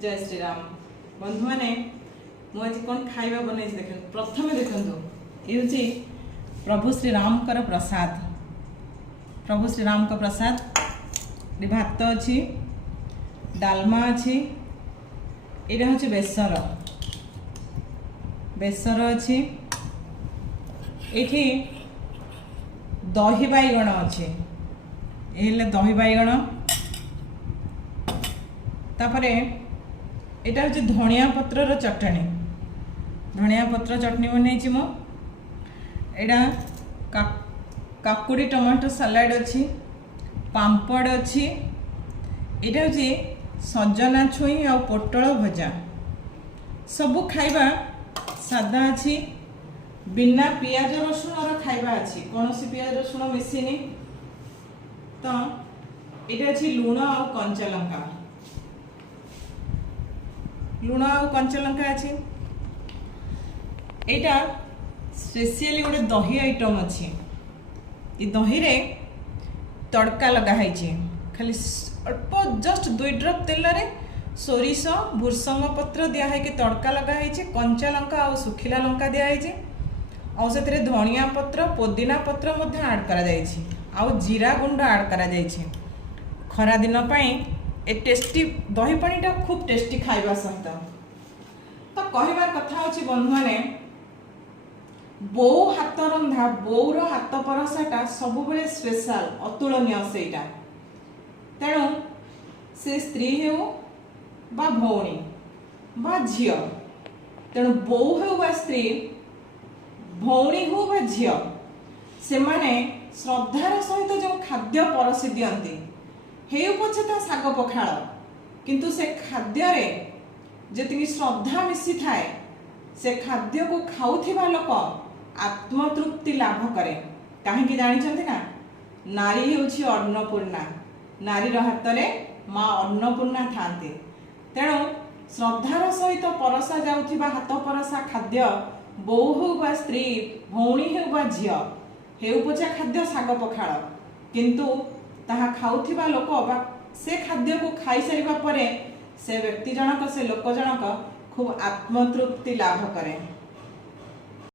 जय श्री राम बंधु मैंने मुझे कौन खाइबा बनई देख प्रथम देखु ये प्रभु श्री राम कर प्रसाद। प्रभु श्री राम का प्रसाद भात अच्छी डालमा अच्छी यहाँ हूँ बेसर बेसर अच्छी ये दही बैगण अच्छे ये दही बैगण तापरे यहाँ हूँ धनिया पत्र चटनी धनिया पत्र चटनी बनई मो यहाँ काकुड़ी टमाटो सलाड अच्छी पांपड़ अच्छी यहाँ हूँ सजना छुई आ पोटल भजा सबू खाइबा सादा अच्छी बिना पियाज रसुण खाइबा अच्छी कौन सी पियाज रसुण मिसिनी तो ये अच्छी लुण आ कंचा लंका लुण आ कंचा लंका अच्छी यहाँ स्पेशली गोटे दही आइटम अच्छी ये दही रे तड़का लगाई खाली अल्प जस्ट 2 ड्रप तेल रे सोरिष भूसंग पत्र दिखाई तड़का लगाई कंचा लंका और सुखिला लंका दिखाई आउ से धनिया पत्र पुदीना पत्र ऐड करा जीरा गुंड ऐड करा खरा दिन ए टेस्टी दही पानीटा खूब टेस्टी खाइबा सहित तो कहबार कथा होची बंधु माने बो हाथ रंधा बोर हाथ परसाटा सब बेले स्पेशल अतुलनीय सेटा तेणु से स्त्री हो बा भौणी बा झियो तेणु बो हो बा स्त्री भौणी हो बा झियो से माने श्रद्धार सहित जो खाद्य परसी दियंती हे पछे ता साग पखाल किंतु से खाद्य रे जेतिकी श्रद्धा मिसी थाए से खाद्य को खाउथिबा लोक आत्मतृप्ति लाभ करे कहीं जानी ना नारी होछि अन्नपूर्णा नारी हाथ में माँ अन्नपूर्णा थांती तेणु श्रद्धार सहित परसा जाउथिबा हाथ परसा खाद्य बो हो बा स्त्री भौणी हो बा झियो हेउ पछे खाद्य साग पखाल किंतु ताहा खाउथिबा लोक बा से खाद्य को खाई सारिबा परे से व्यक्ति जनक से लोक जनक खूब आत्मतृप्ति लाभ करे।